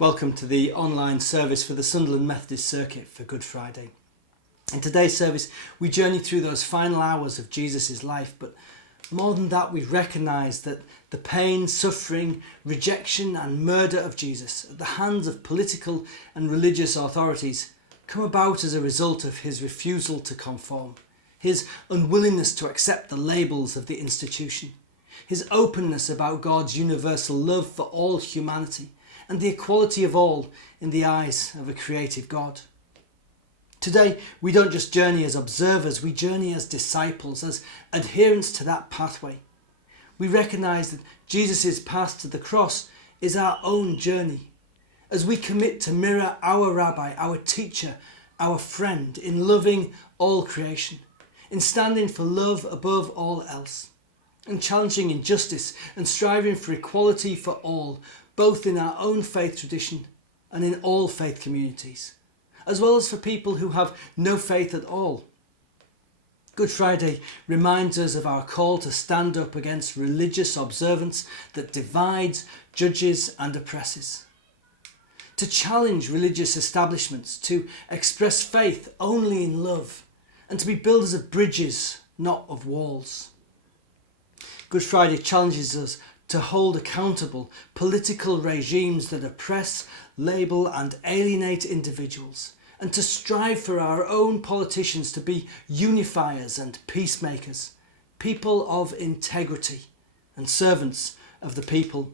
Welcome to the online service for the Sunderland Methodist circuit for Good Friday. In today's service, we journey through those final hours of Jesus' life, but more than that, we recognise that the pain, suffering, rejection and murder of Jesus at the hands of political and religious authorities come about as a result of his refusal to conform, his unwillingness to accept the labels of the institution, his openness about God's universal love for all humanity, and the equality of all in the eyes of a creative God. Today, we don't just journey as observers, we journey as disciples, as adherents to that pathway. We recognise that Jesus' path to the cross is our own journey, as we commit to mirror our rabbi, our teacher, our friend, in loving all creation, in standing for love above all else, in challenging injustice and striving for equality for all, both in our own faith tradition and in all faith communities, as well as for people who have no faith at all. Good Friday reminds us of our call to stand up against religious observance that divides, judges and oppresses, to challenge religious establishments, to express faith only in love, and to be builders of bridges, not of walls. Good Friday challenges us to hold accountable political regimes that oppress, label and alienate individuals, and to strive for our own politicians to be unifiers and peacemakers, people of integrity and servants of the people.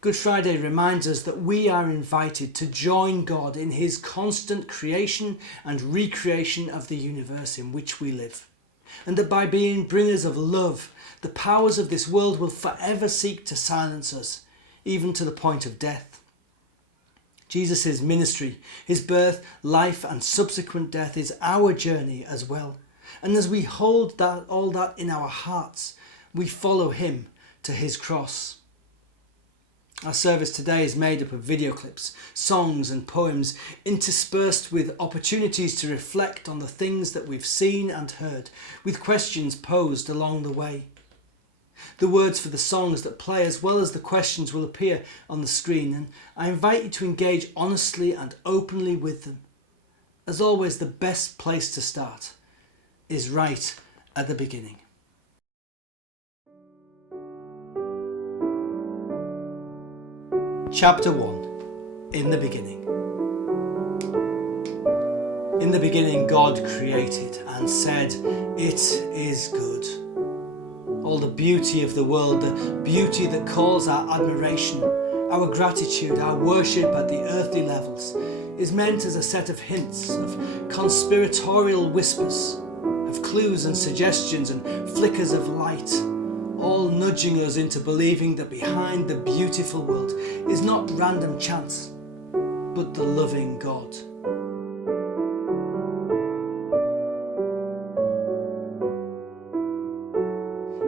Good Friday reminds us that we are invited to join God in his constant creation and recreation of the universe in which we live, and that by being bringers of love, the powers of this world will forever seek to silence us, even to the point of death. Jesus' ministry, his birth, life and subsequent death is our journey as well. And as we hold all that in our hearts, we follow him to his cross. Our service today is made up of video clips, songs and poems interspersed with opportunities to reflect on the things that we've seen and heard, with questions posed along the way. The words for the songs that play as well as the questions will appear on the screen, and I invite you to engage honestly and openly with them. As always, the best place to start is right at the beginning. Chapter 1. In the beginning. In the beginning God created and said, "It is good." All the beauty of the world, the beauty that calls our admiration, our gratitude, our worship at the earthly levels, is meant as a set of hints, of conspiratorial whispers, of clues and suggestions and flickers of light, all nudging us into believing that behind the beautiful world is not random chance, but the loving God.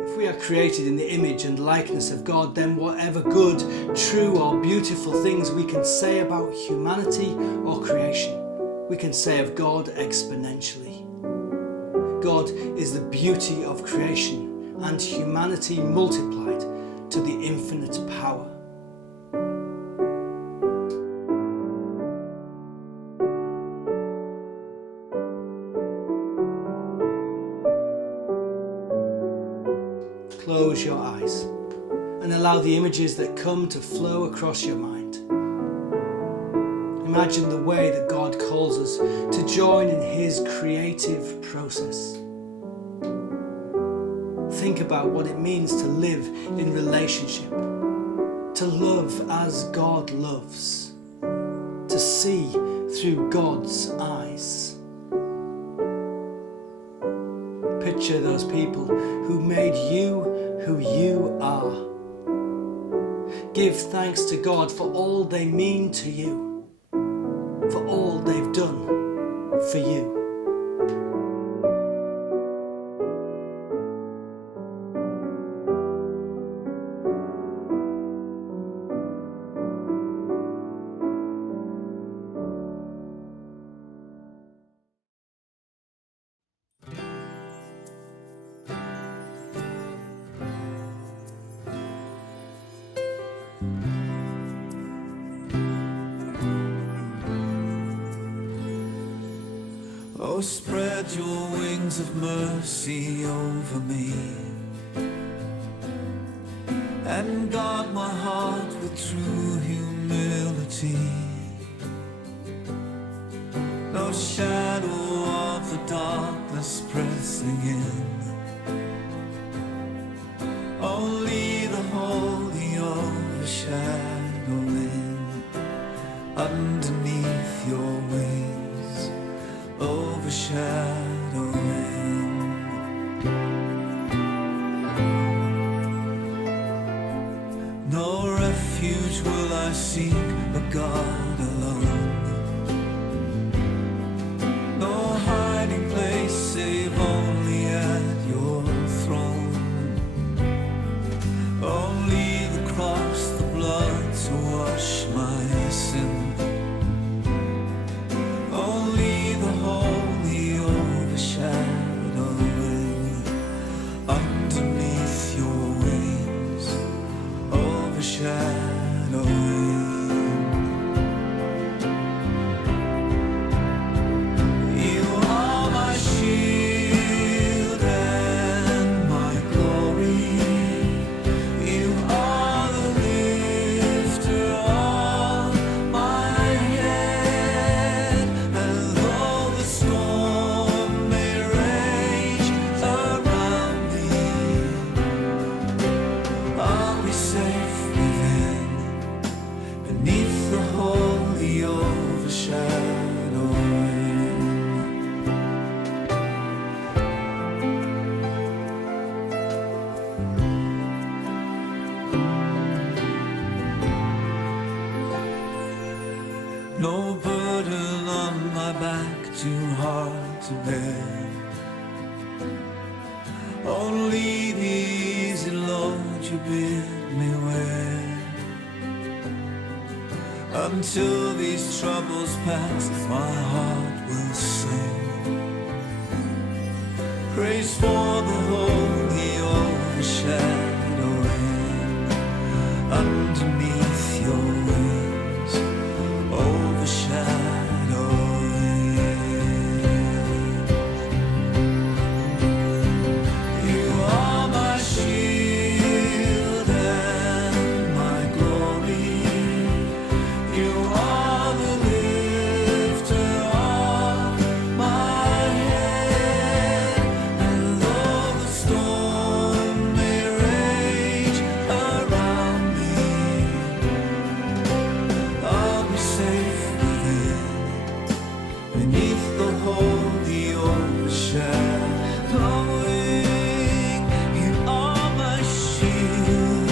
If we are created in the image and likeness of God, then whatever good, true or beautiful things we can say about humanity or creation, we can say of God exponentially. God is the beauty of creation and humanity multiplied to the infinite power. Close your eyes and allow the images that come to flow across your mind. Imagine the way that God calls us to join in his creative process. Think about what it means to live in relationship, to love as God loves, to see through God's eyes. Picture those people who made you who you are. Give thanks to God for all they mean to you, for all they've done for you. spread your wings of mercy over me, and guard my heart with true humility. No shadow of the darkness pressing in, only the holy overshadowing. Underneath your wings, overshadowing. No refuge will I seek but God alone. No hiding place save only at your throne. Only the cross, the blood to wash my sin. Only the holy overshadowing. Underneath your wings, overshadowing. You are my shield and my glory. You are the lifter of my head. And though the storm may rage around me, I'll be safe within, beneath the holy overshadowing. No burden on my back too hard to bear. Only the easy load you bid me wear. Until these troubles pass, my heart will sing praise for the holy overshadowing. Underneath your wings, overshadowing. You are my shield and my glory. You are the lifter of my head. And though the storm may rage around me, I'll be safe within, beneath the holy overshadowing. You are my shield.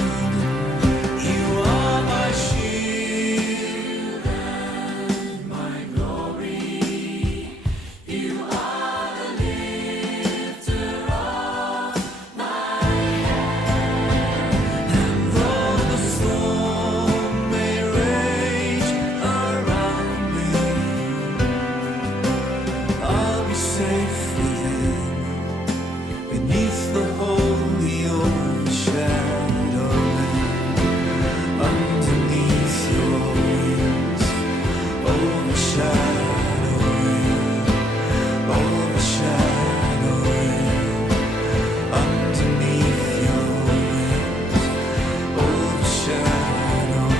You are my shield and my glory. You are the lifter of my head. And though the storm may rage around me, I'll be safe within, beneath the holy overshadowing. Underneath your wings, overshadowing, overshadowing. Underneath your wings, overshadowing,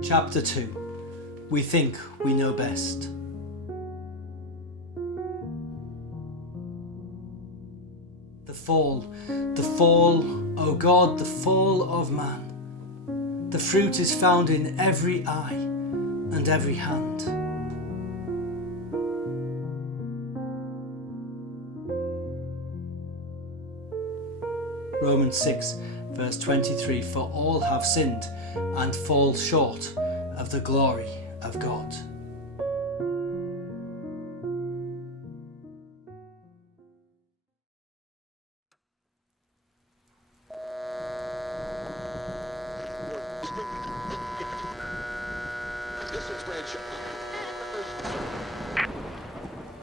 Chapter 2. We think we know best. The fall, O God, the fall of man. The fruit is found in every eye and every hand. Romans 6 verse 23, for all have sinned and fall short of the glory of God.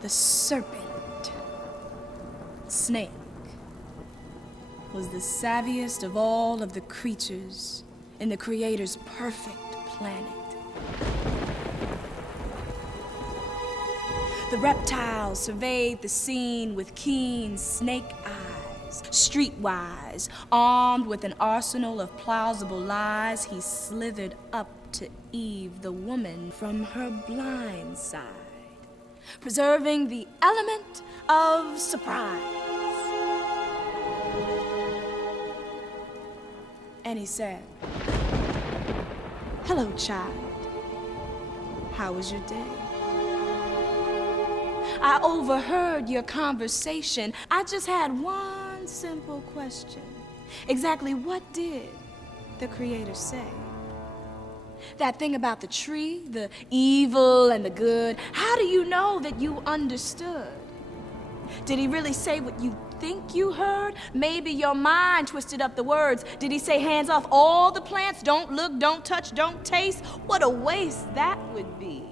The serpent, snake, was the savviest of all of the creatures in the Creator's perfect planet. The reptile surveyed the scene with keen snake eyes. Streetwise, armed with an arsenal of plausible lies, he slithered up to Eve, the woman, from her blind side, preserving the element of surprise. And he said, "Hello, child. How was your day? I overheard your conversation. I just had one simple question. Exactly what did the Creator say? That thing about the tree, the evil and the good, how do you know that you understood? Did he really say what you think you heard? Maybe your mind twisted up the words. Did he say hands off all the plants? Don't look, don't touch, don't taste? What a waste that would be."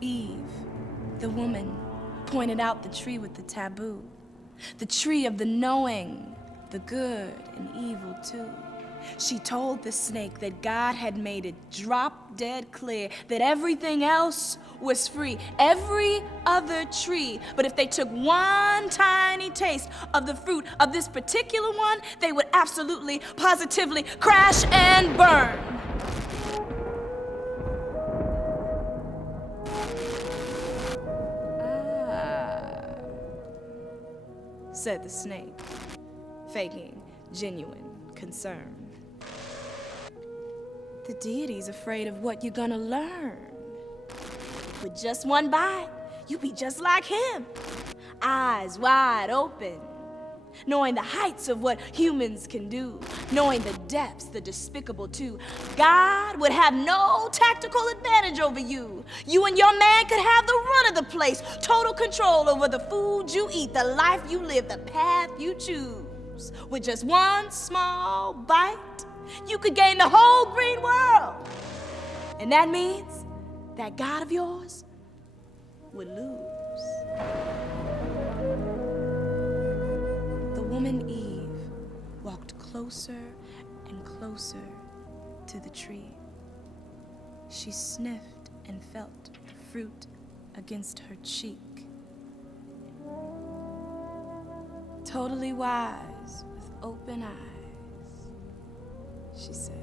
Eve, the woman, pointed out the tree with the taboo, the tree of the knowing, the good and evil too. She told the snake that God had made it drop dead clear that everything else was free, every other tree. But if they took one tiny taste of the fruit of this particular one, they would absolutely, positively crash and burn. Said the snake, faking genuine concern. The deity's afraid of what you're gonna learn. With just one bite, you be just like him. Eyes wide open, knowing the heights of what humans can do, knowing the depths, the despicable too. God would have no tactical advantage over you. You and your man could have the run of the place, total control over the food you eat, the life you live, the path you choose. With just one small bite, you could gain the whole green world. And that means that God of yours would lose. The woman Eve walked closer and closer to the tree. She sniffed and felt the fruit against her cheek. Totally wise, with open eyes, she said,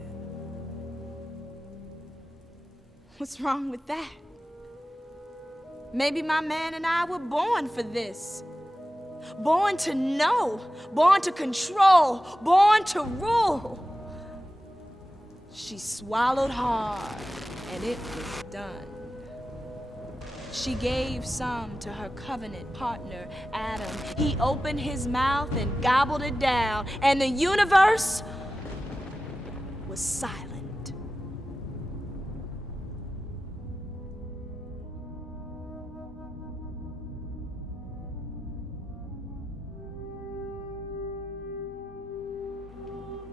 "What's wrong with that? Maybe my man and I were born for this. Born to know, born to control, born to rule." She swallowed hard, and it was done. She gave some to her covenant partner, Adam. He opened his mouth and gobbled it down, and the universe was silent.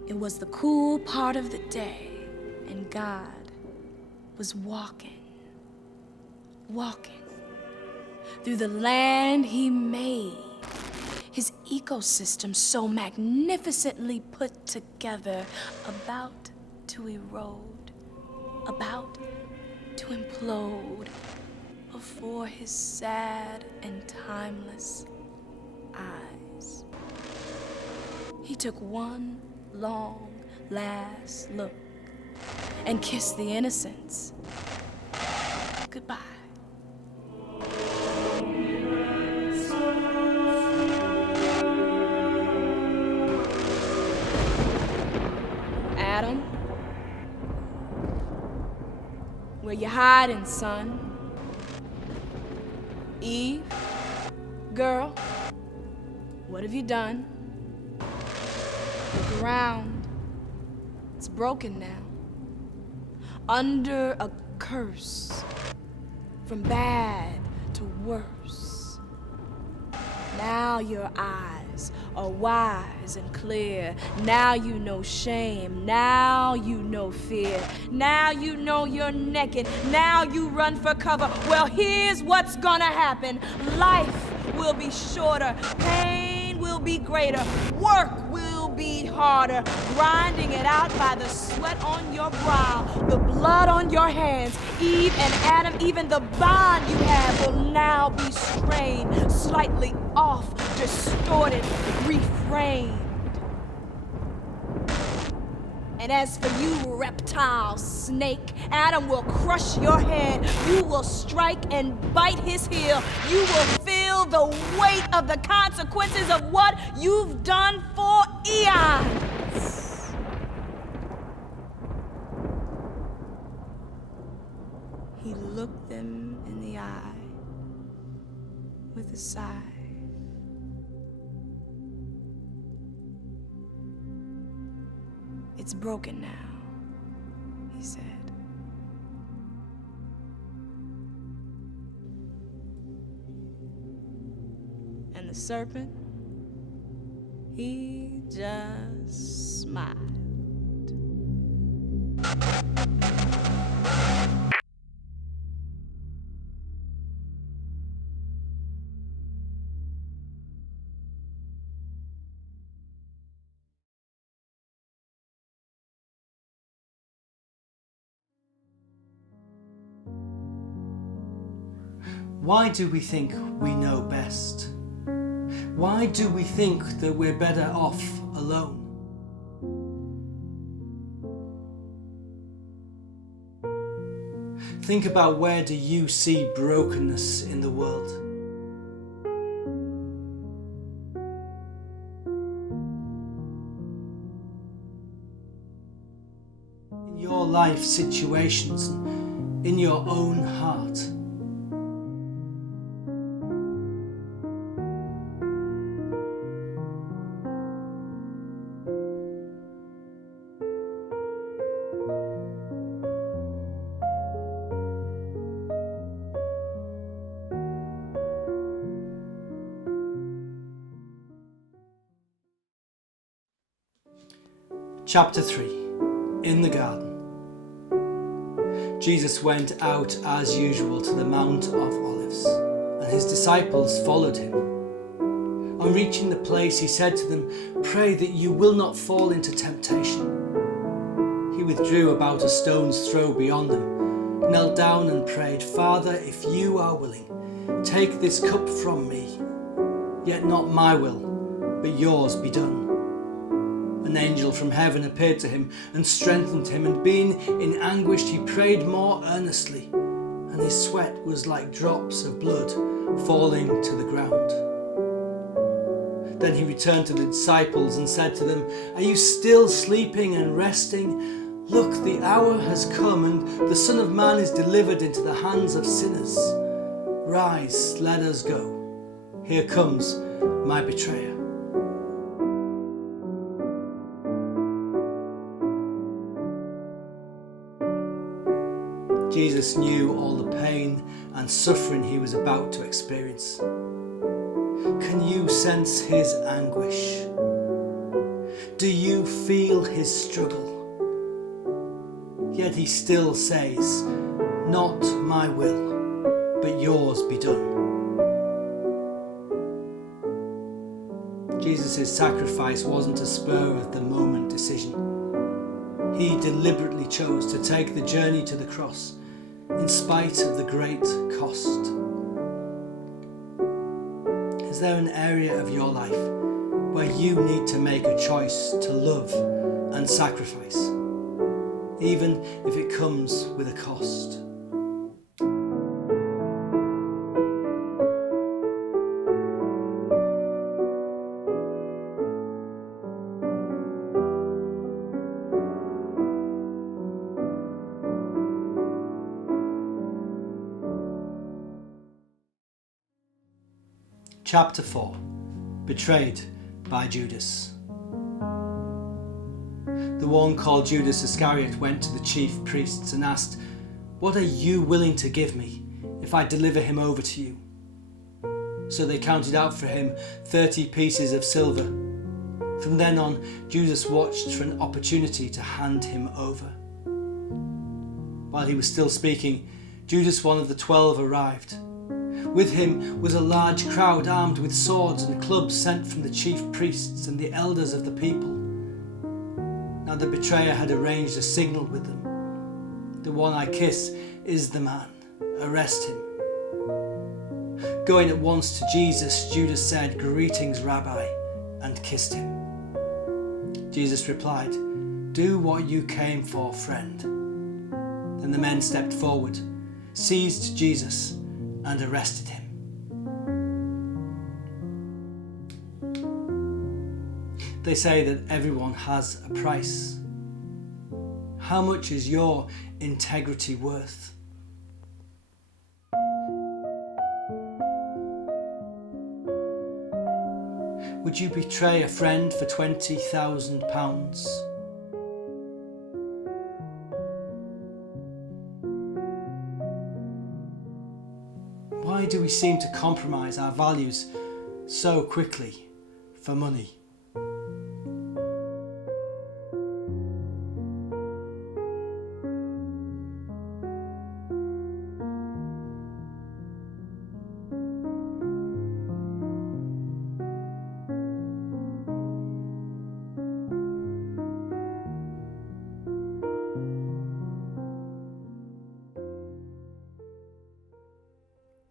It was the cool part of the day, and God was walking through the land he made, his ecosystem so magnificently put together, about to erode, about to implode before his sad and timeless eyes. He took one long, last look and kissed the innocents goodbye. Adam, where you hiding, son? Eve, girl, what have you done? Look around. It's broken now. Under a curse. From bad to worse. Now your eyes eyes are wise and clear. Now you know shame, now you know fear. Now you know you're naked, now you run for cover. Well, here's what's gonna happen. Life will be shorter, pain will be greater, work will be harder, grinding it out by the sweat on your brow, the blood on your hands. Eve and Adam, even the bond you have will now be strained, slightly off, distorted, reframed. And as for you, reptile snake, Adam will crush your head. You will strike and bite his heel. You will feel the weight of the consequences of what you've done for eons. He looked them in the eye with a sigh. It's broken now, he said. And the serpent, he just smiled. Why do we think we know best? Why do we think that we're better off alone? Think about, where do you see brokenness in the world? In your life situations, in your own heart. Chapter 3. In the garden. Jesus went out as usual to the Mount of Olives, and his disciples followed him. On reaching the place, he said to them, "Pray that you will not fall into temptation." He withdrew about a stone's throw beyond them, knelt down and prayed, "Father, if you are willing, take this cup from me. Yet not my will, but yours be done." An angel from heaven appeared to him and strengthened him, and being in anguish he prayed more earnestly, and his sweat was like drops of blood falling to the ground. Then he returned to the disciples and said to them, "Are you still sleeping and resting? Look, the hour has come, and the Son of Man is delivered into the hands of sinners. Rise, let us go. Here comes my betrayer." Jesus knew all the pain and suffering he was about to experience. Can you sense his anguish? Do you feel his struggle? Yet he still says, "Not my will, but yours be done." Jesus' sacrifice wasn't a spur-of-the-moment decision. He deliberately chose to take the journey to the cross, in spite of the great cost. Is there an area of your life where you need to make a choice to love and sacrifice, even if it comes with a cost? Chapter 4. Betrayed by Judas. The one called Judas Iscariot went to the chief priests and asked, "What are you willing to give me if I deliver him over to you?" So they counted out for him 30 pieces of silver. From then on, Judas watched for an opportunity to hand him over. While he was still speaking, Judas, one of the 12, arrived. With him was a large crowd armed with swords and clubs sent from the chief priests and the elders of the people. Now the betrayer had arranged a signal with them. "The one I kiss is the man. Arrest him." Going at once to Jesus, Judas said, "Greetings, Rabbi," and kissed him. Jesus replied, "Do what you came for, friend." Then the men stepped forward, seized Jesus, and arrested him. They say that everyone has a price. How much is your integrity worth? Would you betray a friend for £20,000? Why do we seem to compromise our values so quickly for money?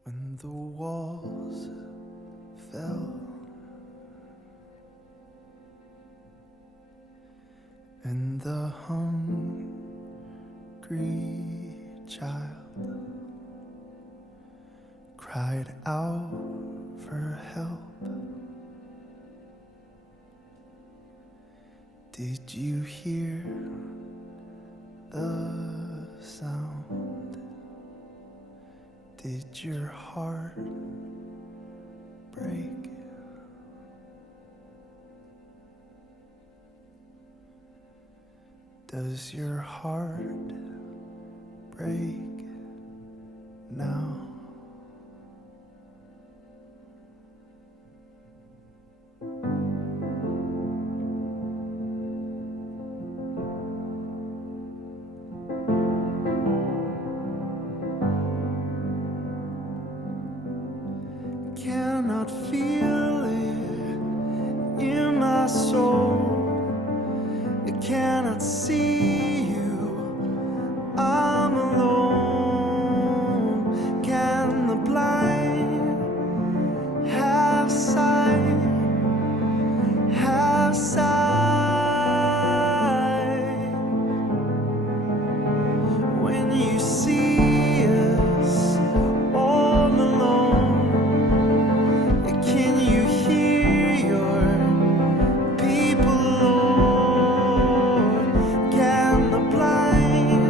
When the walls fell and the hungry child cried out for help, did you hear the sound? Did your heart break? Does your heart break now? Cannot feel it in my soul. It cannot see you. I'm alone. Can the blind have sight? Have sight when you see us all alone? Can you hear your people, Lord? Can the blind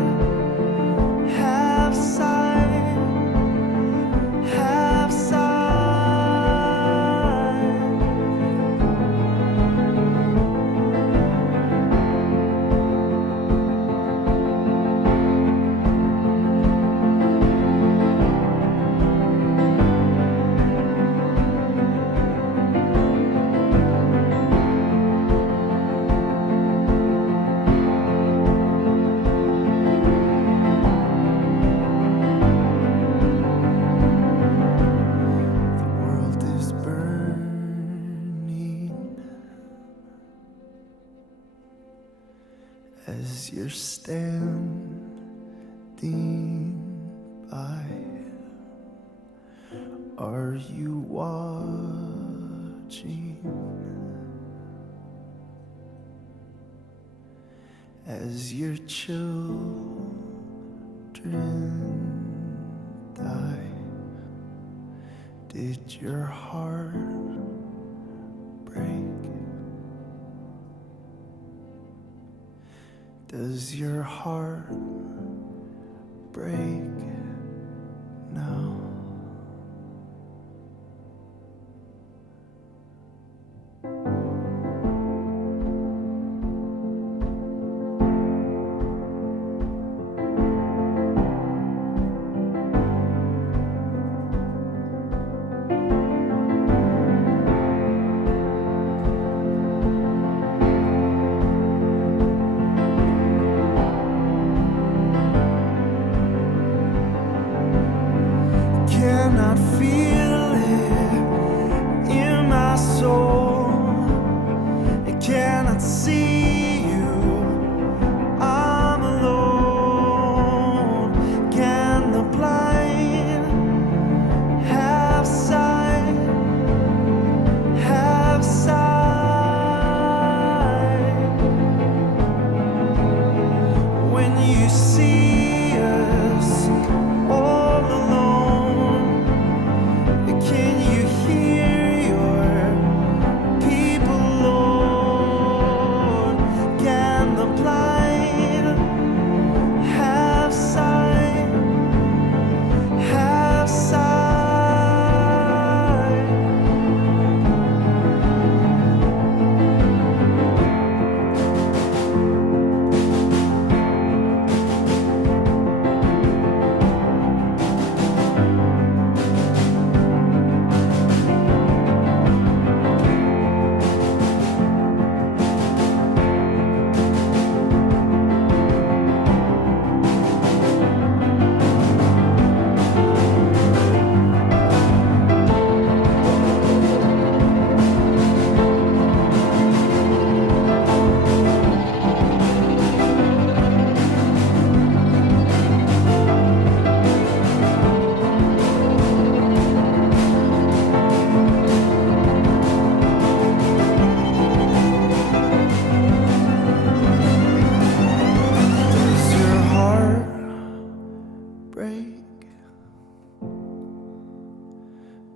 have sight? Have sight? The world is burning as you're standing by. Are you watching as your children die? Did your heart break? Does your heart break now?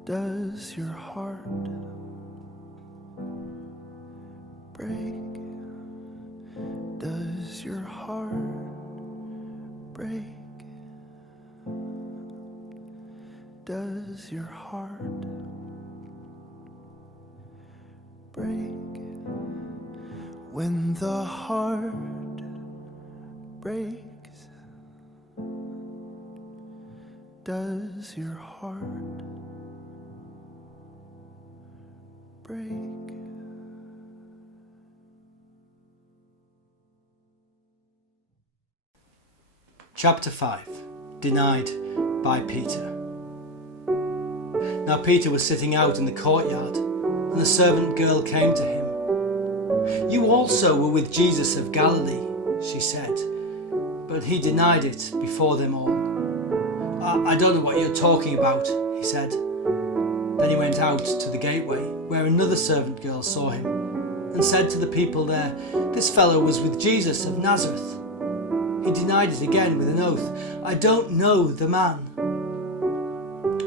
Does your heart break? Does your heart break? Does your heart break? When the heart breaks, does your heart break? Chapter 5. Denied by Peter. Now Peter was sitting out in the courtyard, and a servant girl came to him. "You also were with Jesus of Galilee," she said, but he denied it before them all. I don't know what you're talking about," he said. Then he went out to the gateway, where another servant girl saw him, and said to the people there, "This fellow was with Jesus of Nazareth." He denied it again with an oath, "I don't know the man."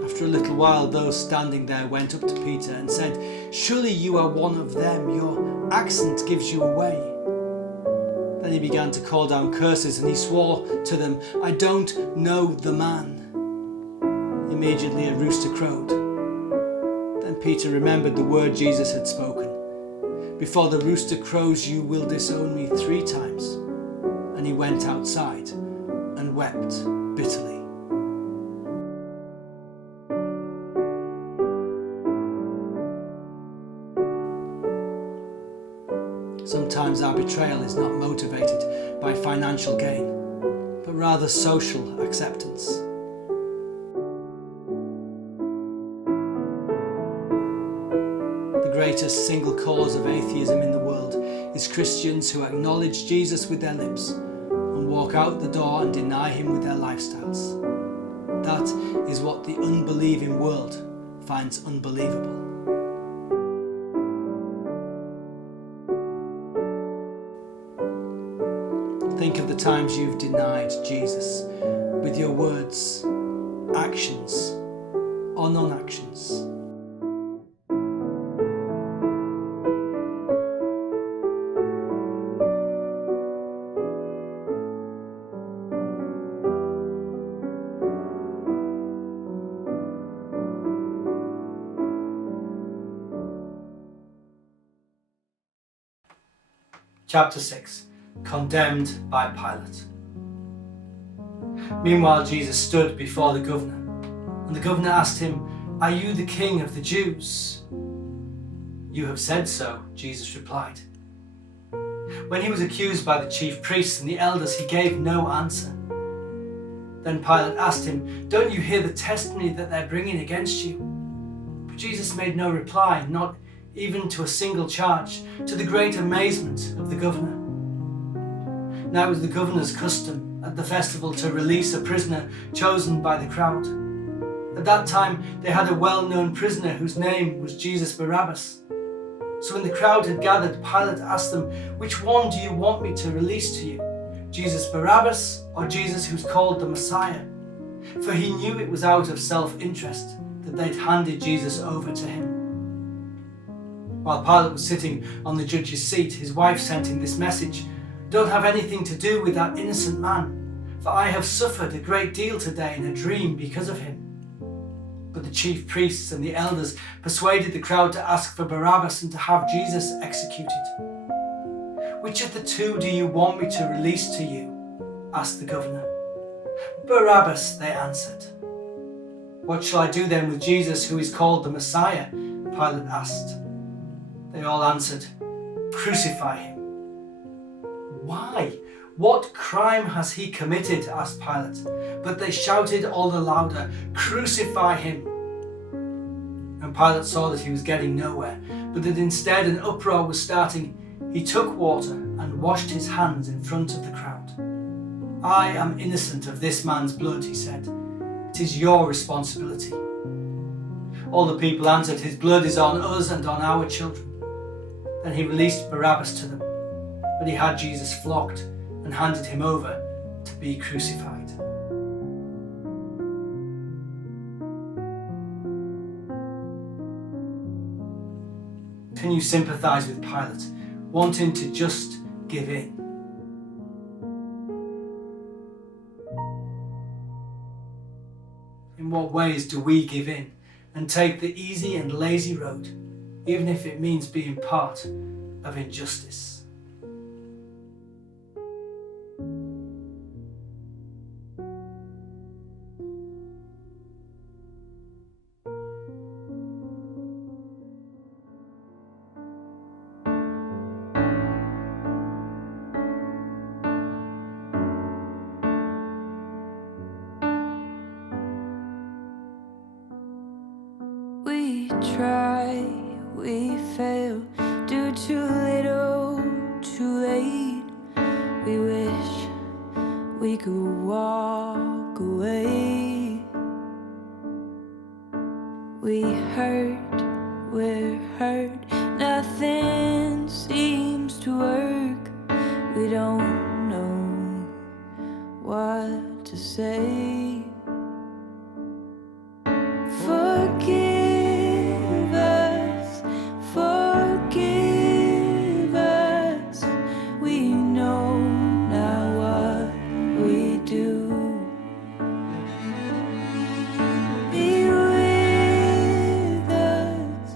After a little while, those standing there went up to Peter and said, "Surely you are one of them, your accent gives you away." Then he began to call down curses, and he swore to them, "I don't know the man." Immediately a rooster crowed. Then Peter remembered the word Jesus had spoken, "Before the rooster crows, you will disown me 3 times." And he went outside and wept bitterly. Sometimes our betrayal is not motivated by financial gain, but rather social acceptance. The greatest single cause of atheism in the world is Christians who acknowledge Jesus with their lips and walk out the door and deny him with their lifestyles. That is what the unbelieving world finds unbelievable. Think of the times you've denied Jesus with your words, actions, or non-actions. Chapter 6. Condemned by Pilate. Meanwhile, Jesus stood before the governor, and the governor asked him, "Are you the king of the Jews?" "You have said so," Jesus replied. When he was accused by the chief priests and the elders, he gave no answer. Then Pilate asked him, "Don't you hear the testimony that they're bringing against you?" But Jesus made no reply, not even to a single charge, to the great amazement of the governor. Now it was the governor's custom at the festival to release a prisoner chosen by the crowd. At that time they had a well-known prisoner whose name was Jesus Barabbas. So when the crowd had gathered, Pilate asked them, "Which one do you want me to release to you? Jesus Barabbas or Jesus who's called the Messiah?" For he knew it was out of self-interest that they'd handed Jesus over to him. While Pilate was sitting on the judge's seat, his wife sent him this message, "Don't have anything to do with that innocent man, for I have suffered a great deal today in a dream because of him." But the chief priests and the elders persuaded the crowd to ask for Barabbas and to have Jesus executed. "Which of the 2 do you want me to release to you?" asked the governor. "Barabbas," they answered. "What shall I do then with Jesus who is called the Messiah?" Pilate asked. They all answered, "Crucify him." "Why? What crime has he committed?" asked Pilate. But they shouted all the louder, "Crucify him!" And Pilate saw that he was getting nowhere, but that instead an uproar was starting. He took water and washed his hands in front of the crowd. "I am innocent of this man's blood," he said. "It is your responsibility." All the people answered, "His blood is on us and on our children." Then he released Barabbas to them, but he had Jesus flogged and handed him over to be crucified. Can you sympathise with Pilate, wanting to just give in? In what ways do we give in and take the easy and lazy road, even if it means being part of injustice? We try, we fail, do too little, too late. We wish we could walk away. We hurt, we're hurt, nothing seems to work. We don't know what to say. Forgive us, forgive us. We know now what we do. Be with us,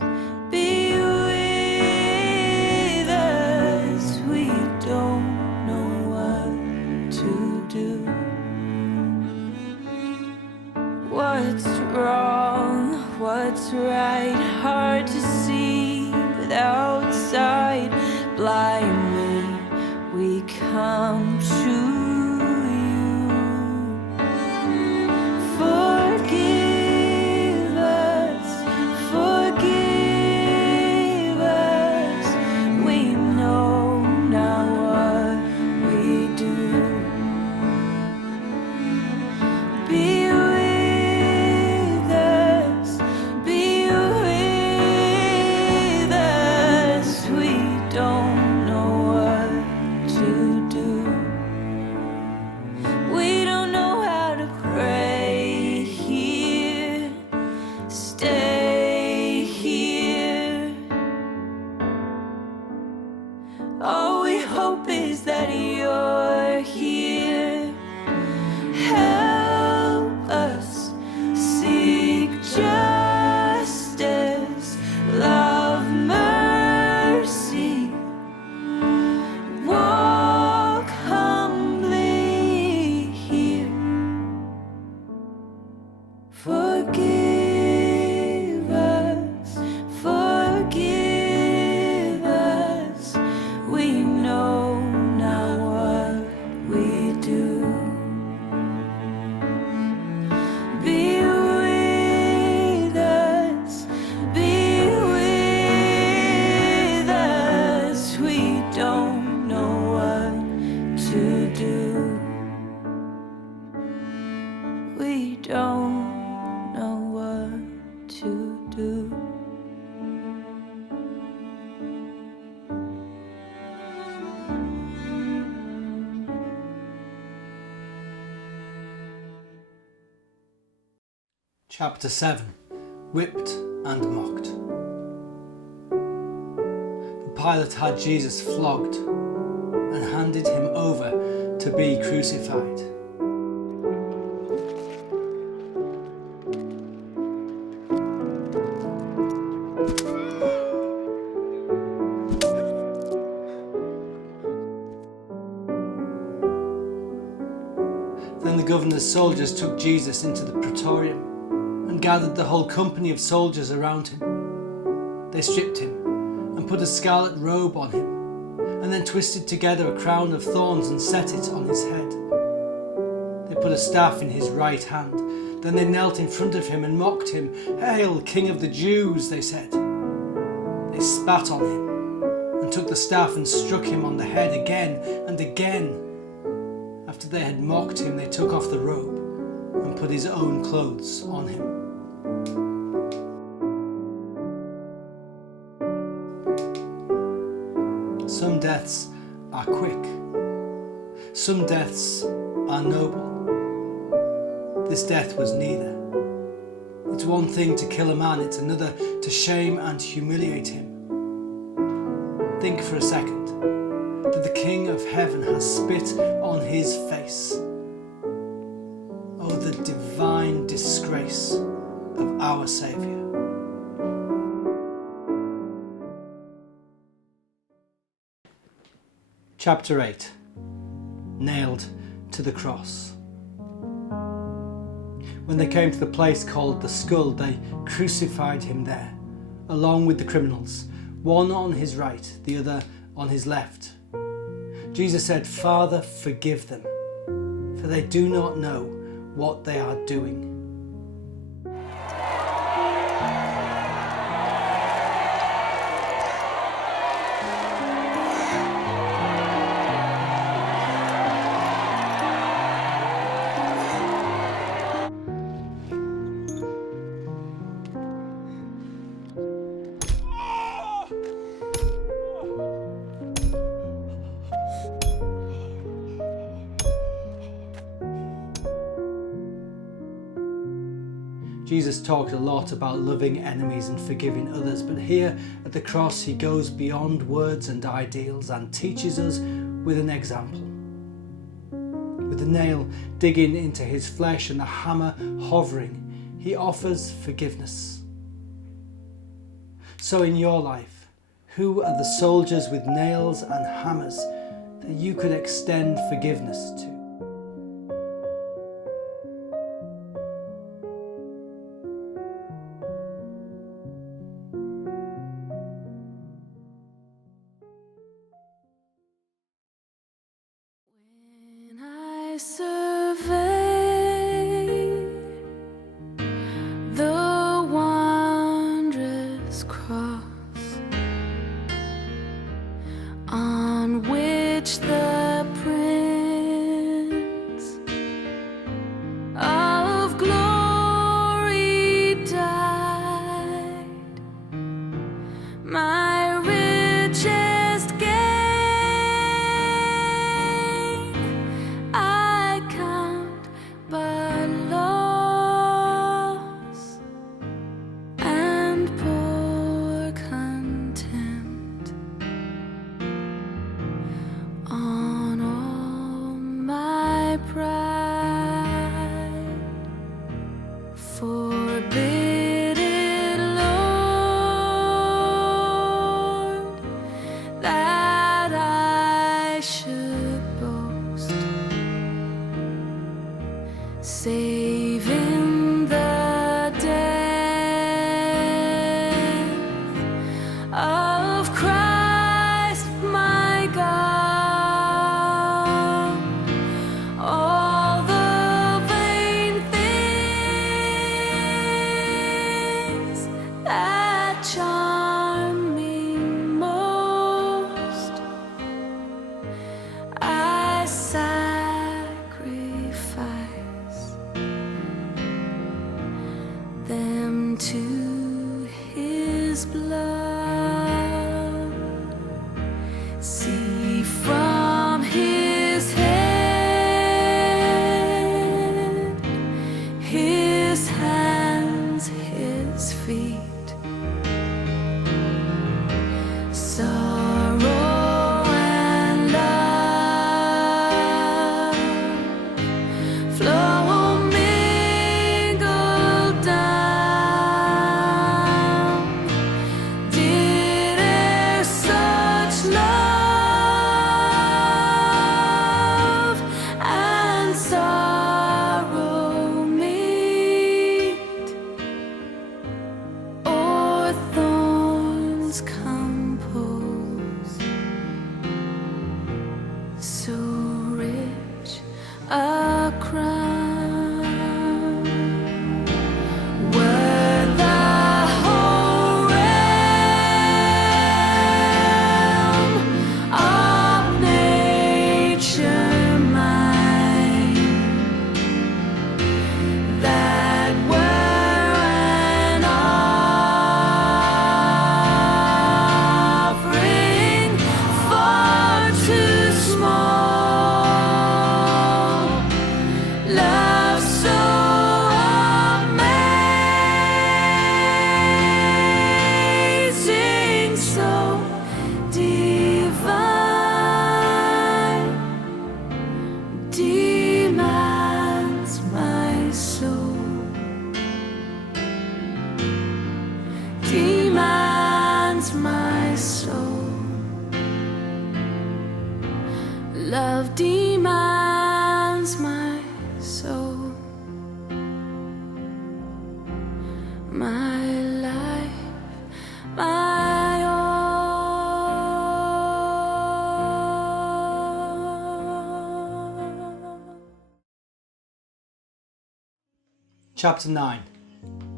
be with us. We don't know what to do. What's wrong? What's right? Hard to see, but outside, blindly we come to you. Forgive us, forgive us. We know now what we do. Be with us, be with us. We don't know what to do. We don't know how to pray here, stay here. All we hope is that you're here. Help us seek justice, love, mercy. Walk humbly here. Forgive us, forgive us. We know now what we do. Be with us, be with us. We don't know what to do. We don't know what to do. Chapter 7. Whipped and mocked. Pilate had Jesus flogged and handed him over to be crucified. Then the governor's soldiers took Jesus into the praetorium and gathered the whole company of soldiers around him. They stripped him and put a scarlet robe on him, and then twisted together a crown of thorns and set it on his head. They put a staff in his right hand. Then they knelt in front of him and mocked him. "Hail, King of the Jews," they said. They spat on him and took the staff and struck him on the head again and again. After they had mocked him, they took off the robe and put his own clothes on him. Some deaths are quick. Some deaths are noble. This death was neither. It's one thing to kill a man, it's another to shame and humiliate him. think for a second that the King of Heaven has spit on his face. Oh, the divine disgrace of our Saviour. Chapter 8. Nailed to the cross. When they came to the place called the Skull, they crucified him there, along with the criminals, one on his right, the other on his left. Jesus said, "Father, forgive them, for they do not know what they are doing." Jesus talked a lot about loving enemies and forgiving others, but here at the cross he goes beyond words and ideals and teaches us with an example. With the nail digging into his flesh and the hammer hovering, he offers forgiveness. So in your life, who are the soldiers with nails and hammers that you could extend forgiveness to? When I survey the wondrous cross on which the Prince of Glory died, my richest gain I count but loss and poor contempt on all my pride. Forbid it, Lord, that I should boast, save in the death of Christ my God. All the vain things that charm me most, I sacrifice them to his blood. See from his head, his hands, his feet, sorrow and love flow mingled down. Did e'er such love and sorrow meet? Oh, soul. Love demands my soul, my life, my all. Chapter 9.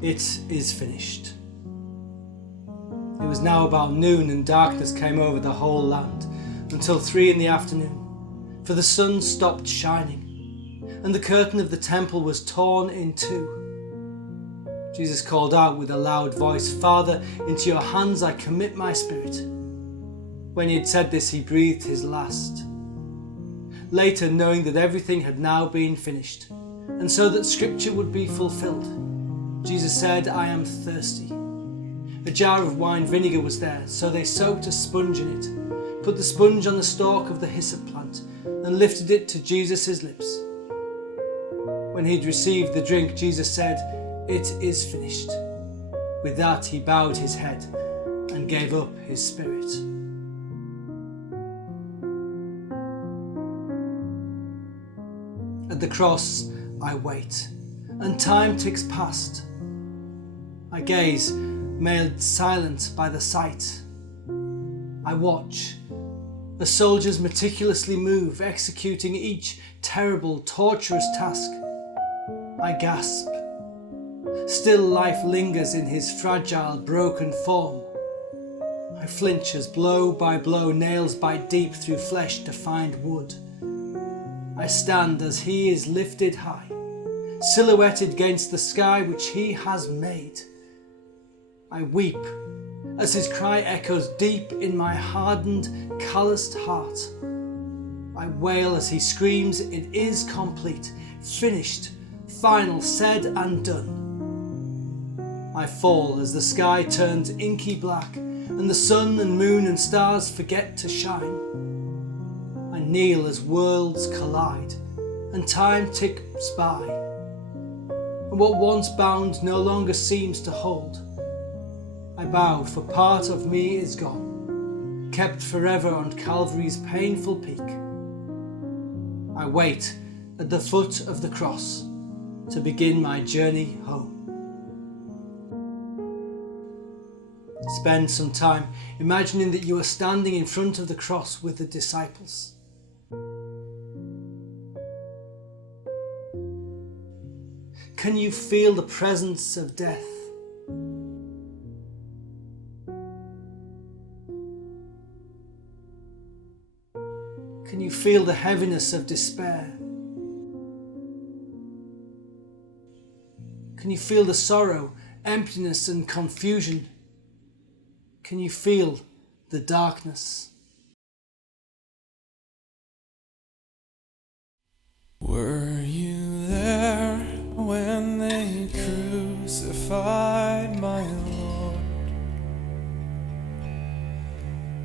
It is finished. It was now about noon, and darkness came over the whole land until 3 in the afternoon, for the sun stopped shining, and the curtain of the temple was torn in two. Jesus called out with a loud voice, "Father, into your hands I commit my spirit." When he had said this, he breathed his last. Later, knowing that everything had now been finished, and so that scripture would be fulfilled, Jesus said, "I am thirsty." A jar of wine vinegar was there, so they soaked a sponge in it, put the sponge on the stalk of the hyssop plant, and lifted it to Jesus' lips. When he'd received the drink, Jesus said, "It is finished." With that he bowed his head and gave up his spirit. At the cross I wait, and time ticks past. I gaze, made silent by the sight. I watch. The soldiers meticulously move, executing each terrible, torturous task. I gasp. Still life lingers in his fragile, broken form. I flinch as blow by blow nails bite deep through flesh to find wood. I stand as he is lifted high, silhouetted against the sky which he has made. I weep as his cry echoes deep in my hardened, calloused heart. I wail as he screams, "It is complete, finished, final, said and done." I fall as the sky turns inky black and the sun and moon and stars forget to shine. I kneel as worlds collide and time ticks by, and what once bound no longer seems to hold. I bow, for part of me is gone, kept forever on Calvary's painful peak. I wait at the foot of the cross to begin my journey home. Spend some time imagining that you are standing in front of the cross with the disciples. Can you feel the presence of death? Can you feel the heaviness of despair? Can you feel the sorrow, emptiness and confusion? Can you feel the darkness? Were you there when they crucified my Lord?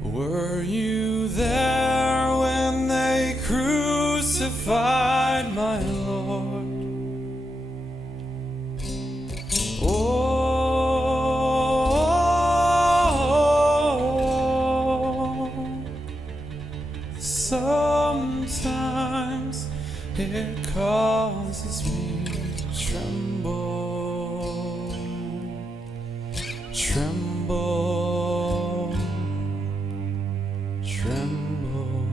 Were you there when they crucified my Lord? Oh, sometimes it causes me to tremble, tremble, tremble.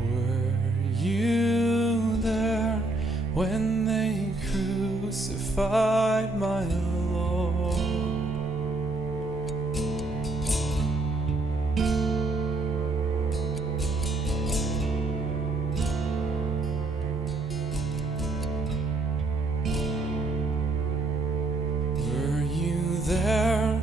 Were you there when they crucified my Lord? Were you there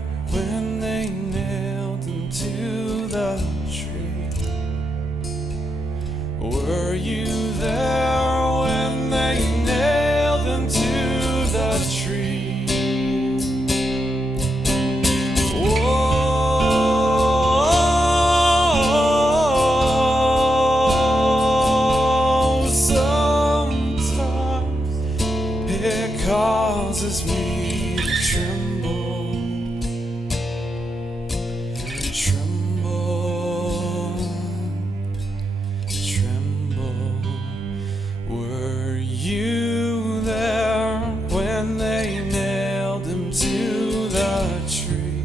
the tree.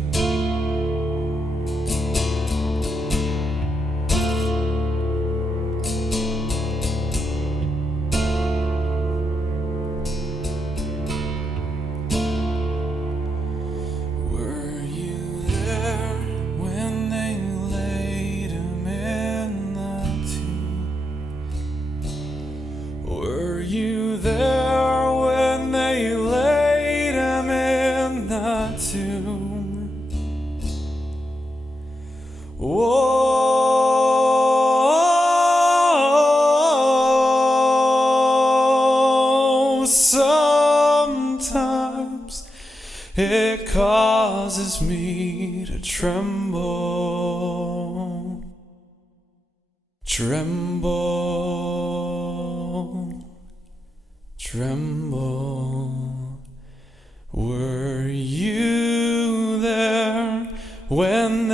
Were you there when they laid him in the tomb? Were you there when they laid him in the tomb? Oh, sometimes it causes me to tremble, tremble, tremble. Were you there when